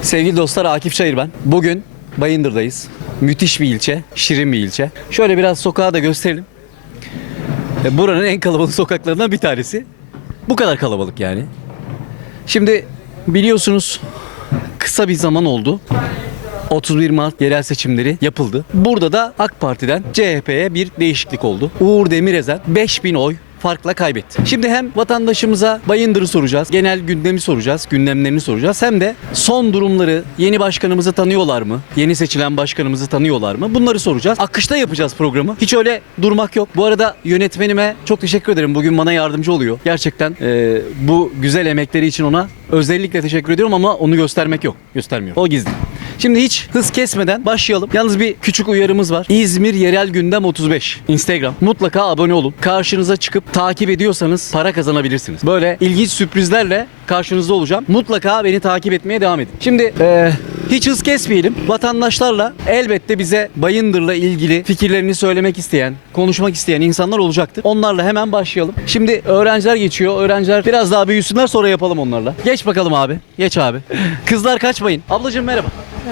Sevgili dostlar, Akif Çayır ben. Bugün Bayındır'dayız. Müthiş bir ilçe, şirin bir ilçe. Şöyle biraz sokağı da gösterelim. Buranın en kalabalık sokaklarından bir tanesi. Bu kadar kalabalık yani. Şimdi biliyorsunuz kısa bir zaman oldu. 31 Mart yerel seçimleri yapıldı. Burada da AK Parti'den CHP'ye bir değişiklik oldu. Uğur Demirözen 5000 oy farkla kaybetti. Şimdi hem vatandaşımıza Bayındır'ı soracağız, genel gündemi soracağız, gündemlerini soracağız. Hem de son durumları, yeni başkanımızı tanıyorlar mı? Yeni seçilen başkanımızı tanıyorlar mı? Bunları soracağız. Akışta yapacağız programı. Hiç öyle durmak yok. Bu arada yönetmenime çok teşekkür ederim. Bugün bana yardımcı oluyor. Gerçekten bu güzel emekleri için ona özellikle teşekkür ediyorum ama onu göstermek yok. Göstermiyorum. O gizli. Şimdi hiç hız kesmeden başlayalım. Yalnız bir küçük uyarımız var. İzmir Yerel Gündem 35 Instagram. Mutlaka abone olun. Karşınıza çıkıp takip ediyorsanız para kazanabilirsiniz. Böyle ilginç sürprizlerle karşınızda olacağım. Mutlaka beni takip etmeye devam edin. Şimdi hiç hız kesmeyelim. Vatandaşlarla elbette bize Bayındır'la ilgili fikirlerini söylemek isteyen, konuşmak isteyen insanlar olacaktır. Onlarla hemen başlayalım. Şimdi öğrenciler geçiyor. Öğrenciler biraz daha büyüsünler, sonra yapalım onlarla. Geç bakalım abi. Geç abi. Kızlar kaçmayın. Ablacığım merhaba.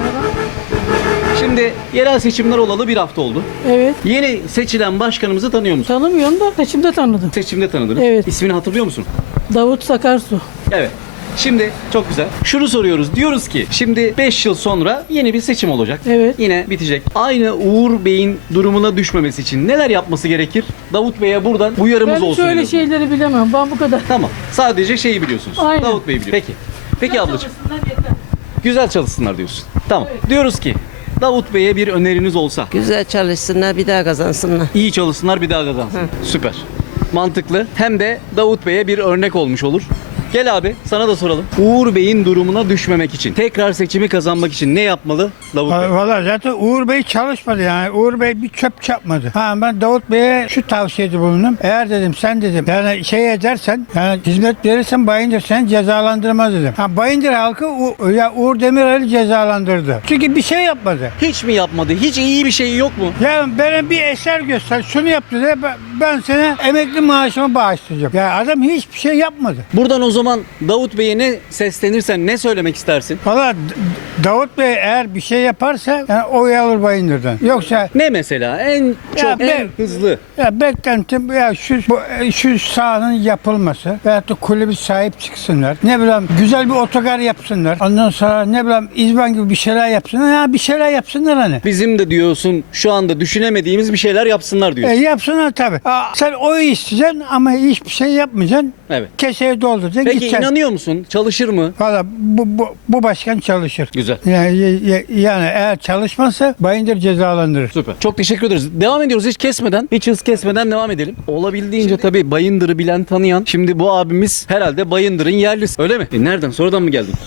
Şimdi yerel seçimler olalı bir hafta oldu. Evet. Yeni seçilen başkanımızı tanıyor musun? Tanımıyorum da seçimde tanıdım. Seçimde tanıdınız. Evet. İsmini hatırlıyor musun? Davut Sakarsu. Evet. Şimdi çok güzel. Şunu soruyoruz. Diyoruz ki şimdi 5 yıl sonra yeni bir seçim olacak. Evet. Yine bitecek. Aynı Uğur Bey'in durumuna düşmemesi için neler yapması gerekir? Davut Bey'e buradan uyarımız Ben hiç olsun. öyle diyorum. şeyleri bilemem. Ben bu kadar. Tamam. Sadece şeyi biliyorsunuz. Aynen. Davut Bey'i biliyor. Peki. Peki ablacığım. Çalışsınlar yeter. Güzel çalışsınlar diyorsun. Tamam. Diyoruz ki Davut Bey'e bir öneriniz olsa. Güzel çalışsınlar, bir daha kazansınlar. İyi çalışsınlar, bir daha kazansın. Süper. Mantıklı. Hem de Davut Bey'e bir örnek olmuş olur. Gel abi, sana da soralım. Uğur Bey'in durumuna düşmemek için, tekrar seçimi kazanmak için ne yapmalı Davut Bey? Valla zaten Uğur Bey çalışmadı yani. Uğur Bey bir çöp yapmadı. Ben Davut Bey'e şu tavsiyede bulundum. Eğer dedim sen dedim yani şey edersen yani hizmet verirsen Bayındır seni cezalandırmaz dedim. Bayındır halkı Uğur Demirel'i cezalandırdı. Çünkü bir şey yapmadı. Hiç mi yapmadı? Hiç iyi bir şey yok mu? Ya bana bir eser göster. Şunu yaptı de ben sana emekli maaşımı bağışlayacağım. Ya adam hiçbir şey yapmadı. Buradan o zaman Davut Bey'e ne seslenirsen ne söylemek istersin? Valla Davut Bey eğer bir şey yaparsa yani oy alır Bayındır'dan. Yoksa Ne mesela? En çok, en hızlı. ya beklentim ya şu sahanın yapılması veyahut da kulübü sahip çıksınlar. Ne bileyim güzel bir otogar yapsınlar. Ondan sonra ne bileyim İzban gibi bir şeyler yapsınlar. Ya bir şeyler yapsınlar hani. Bizim de diyorsun şu anda düşünemediğimiz bir şeyler yapsınlar diyorsun. Yapsınlar tabii. Sen oy isteyeceksin ama hiçbir şey yapmayacaksın. Evet. Keseye dolduracaksın Peki gideceksin. inanıyor musun? Çalışır mı? Valla bu başkan çalışır. Güzel. Yani eğer çalışmazsa Bayındır cezalandırır. Süper. Çok teşekkür ederiz. Devam ediyoruz hiç kesmeden. Hiç hız kesmeden devam edelim. Olabildiğince tabii Bayındır'ı bilen, tanıyan. Şimdi bu abimiz herhalde Bayındır'ın yerlisi. Öyle mi? Nereden? Sonradan mı geldin?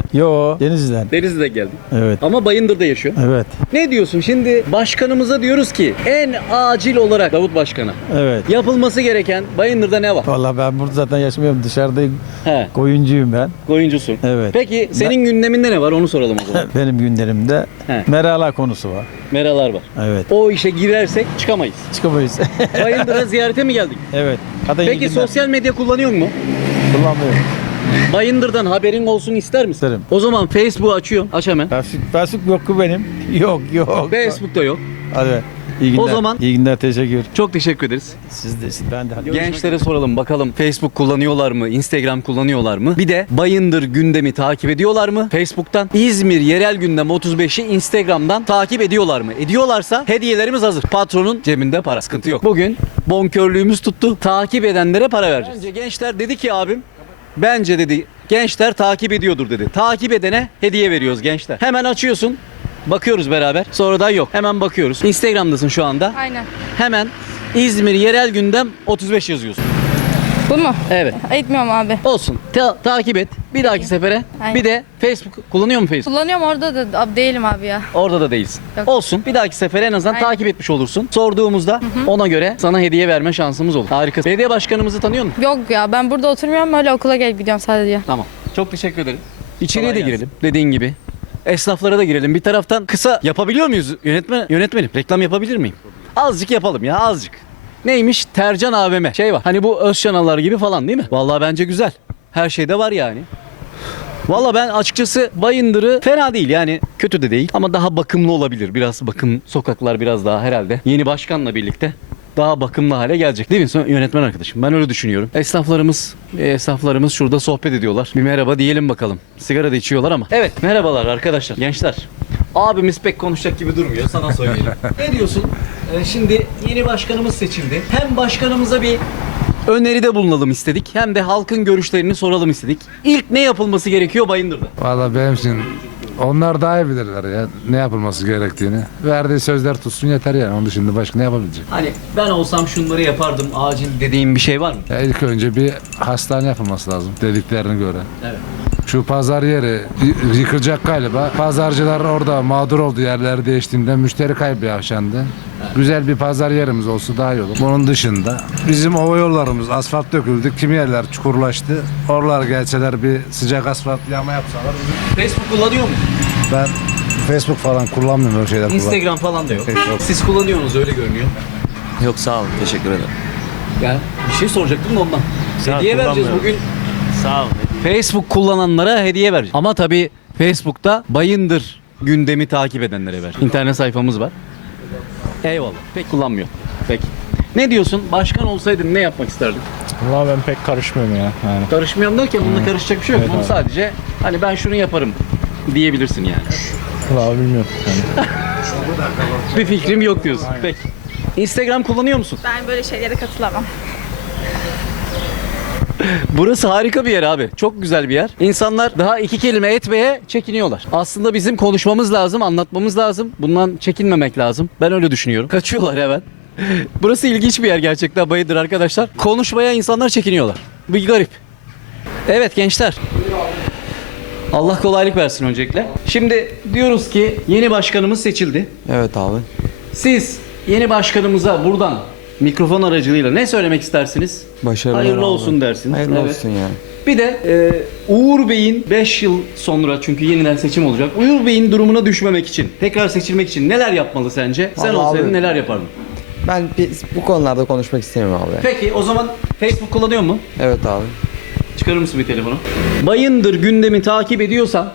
Yo, Denizli'den. Denizli'de geldin. Evet. Ama Bayındır'da yaşıyor. Evet. Ne diyorsun? Şimdi başkanımıza diyoruz ki en acil olarak Davut Başkan'a Evet. yapılması gereken Bayındır'da ne var? Vallahi ben burada zaten yaşamıyorum. Dışarıdayım. He, Koyuncuyum ben. oyuncusun. Evet. Peki senin gündeminde ne var? Onu soralım o zaman. Benim günlerimde He. merala konusu var. Meralar var. Evet. O işe girersek çıkamayız. Çıkamayız. Bayındır'a ziyarete mi geldik? Evet. Hadi iyi Peki günler. sosyal medya kullanıyor mu? Kullanmıyorum. Bayındır'dan haberin olsun ister misin? İsterim. O zaman Facebook açıyorum. Aç hemen. Facebook yok ki benim. Yok. Facebook'ta yok. Hadi. İyi günler. O zaman- İyi günler, teşekkür. Çok teşekkür ederiz. Ben de. Hadi. Gençlere soralım bakalım Facebook kullanıyorlar mı? Instagram kullanıyorlar mı? Bir de Bayındır gündemi takip ediyorlar mı? Facebook'tan İzmir Yerel Gündem 35'i Instagram'dan takip ediyorlar mı? Ediyorlarsa hediyelerimiz hazır. Patronun cebinde para. Sıkıntı yok. Bugün bonkörlüğümüz tuttu. Takip edenlere para vereceğiz. Bence gençler dedi ki abim, bence dedi gençler takip ediyordur dedi. Takip edene hediye veriyoruz gençler. Hemen açıyorsun. Bakıyoruz beraber. Sonradan yok. Hemen bakıyoruz. Instagram'dasın şu anda. Aynen. Hemen İzmir Yerel Gündem 35 yazıyorsun. Bu mu? Evet. Etmiyorum abi. Olsun. Takip et. Bir dahaki sefere. Aynen. Bir de Facebook. Kullanıyor mu Facebook? Kullanıyorum orada da değilim abi ya. Orada da değilsin. Yok. Olsun. Bir dahaki sefere en azından Aynen. takip etmiş olursun. Sorduğumuzda ona göre sana hediye verme şansımız olur. Harika. Belediye başkanımızı tanıyor musun? Yok ya ben burada oturmuyorum öyle okula gelip gidiyorum sadece. Tamam. Çok teşekkür ederim. İçeriye Kolay de gelsin. girelim. Dediğin gibi. Esnaflara da girelim. Bir taraftan kısa yapabiliyor muyuz yönetmenim? Reklam yapabilir miyim? Azıcık yapalım ya, azıcık. Neymiş? Tercan AVM. Şey var. Hani bu Özçanalar gibi falan değil mi? Vallahi bence güzel. Her şeyde var yani. Valla ben açıkçası Bayındır'ı fena değil yani kötü de değil ama daha bakımlı olabilir. Biraz bakım sokaklar biraz daha herhalde yeni başkanla birlikte daha bakımlı hale gelecek. Değil mi yönetmen arkadaşım? Ben öyle düşünüyorum. Esnaflarımız şurada sohbet ediyorlar. Bir merhaba diyelim bakalım. Sigara da içiyorlar ama. Evet merhabalar arkadaşlar, gençler. Abimiz pek konuşacak gibi durmuyor. Sana söyleyelim. Ne diyorsun? Şimdi yeni başkanımız seçildi. Hem başkanımıza bir öneride bulunalım istedik. Hem de halkın görüşlerini soralım istedik. İlk ne yapılması gerekiyor Bayındır'da? Valla benim için onlar daha iyi bilirler ya ne yapılması gerektiğini. Verdiği sözler tutsun yeter yani. Onun dışında başka ne yapabilecek? Hani ben olsam şunları yapardım acil dediğim bir şey var mı? Ya ilk önce bir hastane yapılması lazım dediklerine göre. Evet. Şu pazar yeri yıkılacak galiba. Pazarcılar orada mağdur oldu, yerleri değiştiğinde müşteri kaybı yaşandı. Güzel bir pazar yerimiz olsa daha iyi olur. Bunun dışında bizim ova yollarımız asfalt döküldü. Kimi yerler çukurlaştı. Oralar gelseler bir sıcak asfalt yama yapsalar. Facebook kullanıyor mu? Ben Facebook falan kullanmıyorum, öyle şeyler kullanmıyorum. Instagram falan da yok. Yok. Siz kullanıyorsunuz öyle görünüyor. Yok sağ olun. Teşekkür ederim. Yani bir şey soracaktım da ondan. Hediye vereceğiz bugün. Sağ olun. Facebook kullananlara hediye vereceğiz. Ama tabii Facebook'ta Bayındır gündemi takip edenlere ver. İnternet sayfamız var. Eyvallah. Pek kullanmıyor. Peki. Ne diyorsun? Başkan olsaydın ne yapmak isterdin? Valla ben pek karışmıyorum ya. Yani. Karışmıyorum derken bunda karışacak bir şey yok. Evet, Bunu abi. sadece hani ben şunu yaparım diyebilirsin yani. Valla bilmiyorum. Yani. Bir fikrim yok diyorsun. Peki. Instagram kullanıyor musun? Ben böyle şeylere katılamam. Burası harika bir yer abi. Çok güzel bir yer. İnsanlar daha iki kelime etmeye çekiniyorlar. Aslında bizim konuşmamız lazım, anlatmamız lazım. Bundan çekinmemek lazım. Ben öyle düşünüyorum. Kaçıyorlar hemen. Burası ilginç bir yer gerçekten Bayındır arkadaşlar. Konuşmaya insanlar çekiniyorlar. Bir garip. Evet gençler. Allah kolaylık versin öncelikle. Şimdi diyoruz ki yeni başkanımız seçildi. Evet abi. Siz yeni başkanımıza buradan mikrofon aracılığıyla ne söylemek istersiniz? Başarılar Hayırlı abi. olsun dersiniz. Hayırlı Evet. olsun yani. Bir de Uğur Bey'in 5 yıl sonra çünkü yeniden seçim olacak. Uğur Bey'in durumuna düşmemek için, tekrar seçilmek için neler yapmalı sence? Sen Vallahi olsaydın abi- neler yapardın? Ben bu konularda konuşmak istemiyorum abi. Peki o zaman Facebook kullanıyor mu? Evet abi. Çıkarır mısın bir telefonu? Bayındır gündemi takip ediyorsan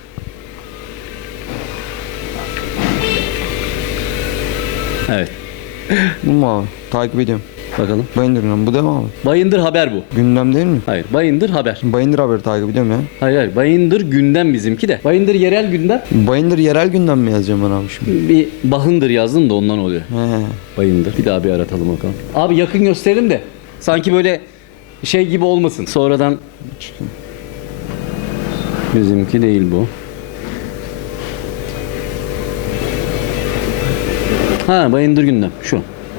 evet. Bu mu abi? Takip ediyorum. Bakalım. Bayındır gündem. Bu değil mi abi? Bayındır haber bu. Gündem değil mi? Hayır. Bayındır haber. Bayındır haberi takip ediyorum ya. Hayır. Bayındır gündem bizimki de. Bayındır yerel gündem. Bayındır yerel gündem mi yazacağım ben abi şimdi? Bir bahındır yazdım da ondan oluyor. He. Bayındır. Bir daha bir aratalım bakalım. Abi yakın gösterelim de sanki böyle şey gibi olmasın. Sonradan bizimki değil bu. Ha Bayındır gündem şu.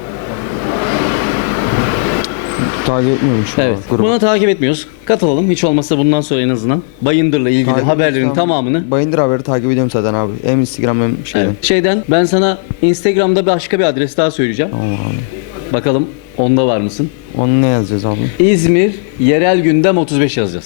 Takip etmiyorum şu Evet. an. Grubu. Bunu takip etmiyoruz. Katılalım. Hiç olmazsa bundan sonra en azından Bayındır'la ilgili Takip haberlerin ediyorum. tamamını. Bayındır haberi takip ediyorum zaten abi. Hem Instagram hem şeyden. Evet. Şeyden ben sana Instagram'da başka bir adres daha söyleyeceğim. Tamam abi. Bakalım onda var mısın? Onu ne yazacağız abi? İzmir Yerel Gündem 35 yazacağız.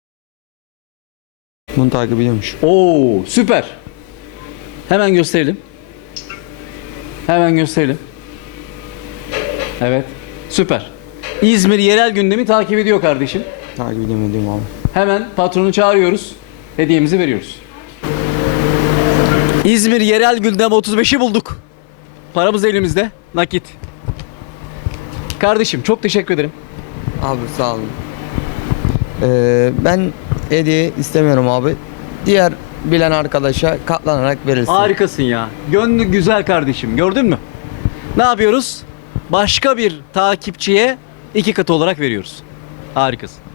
Bunu takip ediyormuş. Oo süper. Hemen gösterelim. Hemen gösterelim. Evet. Süper. İzmir yerel gündemi takip ediyor kardeşim. Takip ediyorum abi. Hemen patronu çağırıyoruz. Hediyemizi veriyoruz. İzmir yerel gündem 35'i bulduk. Paramız elimizde. Nakit. Kardeşim çok teşekkür ederim. Abi sağ olun. Ben hediye istemiyorum abi. Diğer bilen arkadaşa katlanarak verilsin. Harikasın ya. Gönlü güzel kardeşim. Gördün mü? Ne yapıyoruz? Başka bir takipçiye 2 katı olarak veriyoruz. Harikasın.